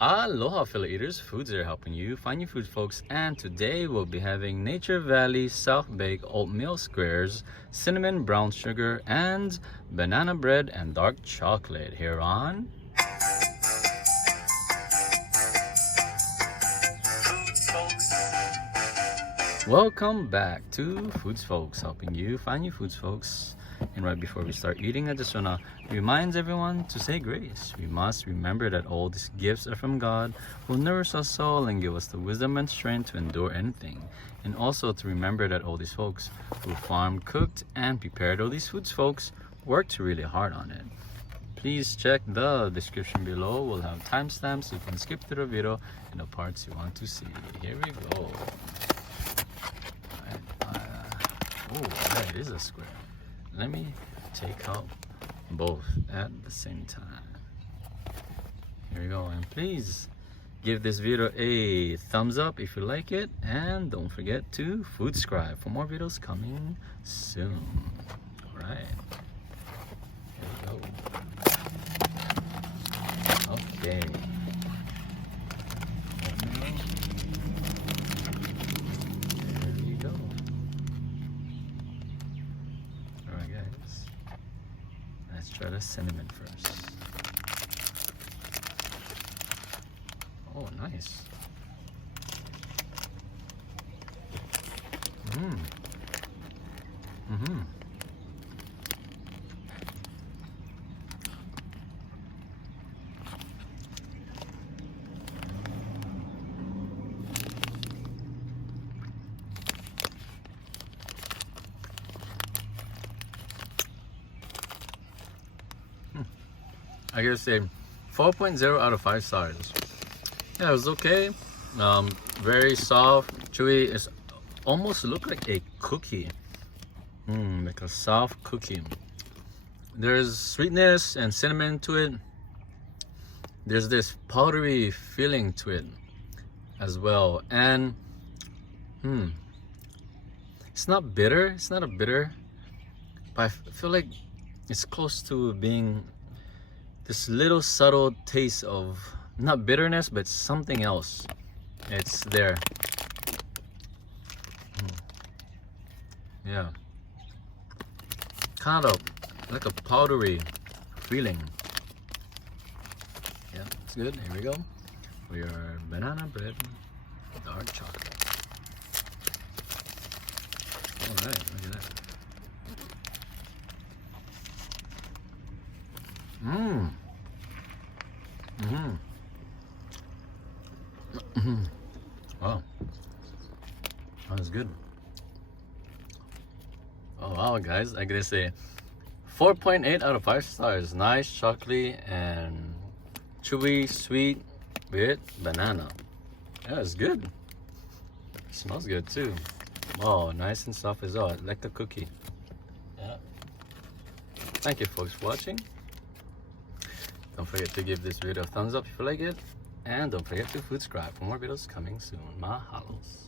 Aloha fellow eaters, Foodz are helping you find your food folks, and today we'll be having Nature Valley self-baked oatmeal squares, cinnamon brown sugar, and banana bread and dark chocolate here on Foodz Folks. Welcome back to Foodz Folks, helping you find your foods folks. And right before we start eating, I just wanna remind everyone to say grace. We must remember that all these gifts are from God, who nourish our soul and give us the wisdom and strength to endure anything. And also to remember that all these folks who farmed, cooked, and prepared all these foods folks worked really hard on it. Please check the description below. We'll have timestamps so you can skip through the video and the parts you want to see. Here we go. It is a square. Let me take out both at the same time. Here we go, and please give this video a thumbs up if you like it, and don't forget to subscribe for more videos coming soon. All right, here we go. Okay. Let's try the cinnamon first. Oh, nice. I gotta say 4.0 out of 5 stars. Yeah, it was okay. Very soft, chewy. It's almost look like a cookie. Like a soft cookie. There's sweetness and cinnamon to it. There's this powdery feeling to it as well. And it's not bitter. It's not a bitter, but I feel like it's close to being this little subtle taste of not bitterness, but something else. It's there. Yeah, kind of like a powdery feeling. Yeah, it's good. Here we go. For your banana bread, dark chocolate. All right, look at that. Wow, that was good. Oh wow, guys, I gotta say 4.8 out of 5 stars. Nice, chocolatey and chewy, sweet with banana. Yeah, it's good. It smells good too. Oh, nice and soft as well, like the cookie. Yeah. Thank you folks for watching. Don't forget to give this video a thumbs up if you like it, and don't forget to subscribe for more videos coming soon. Mahalos.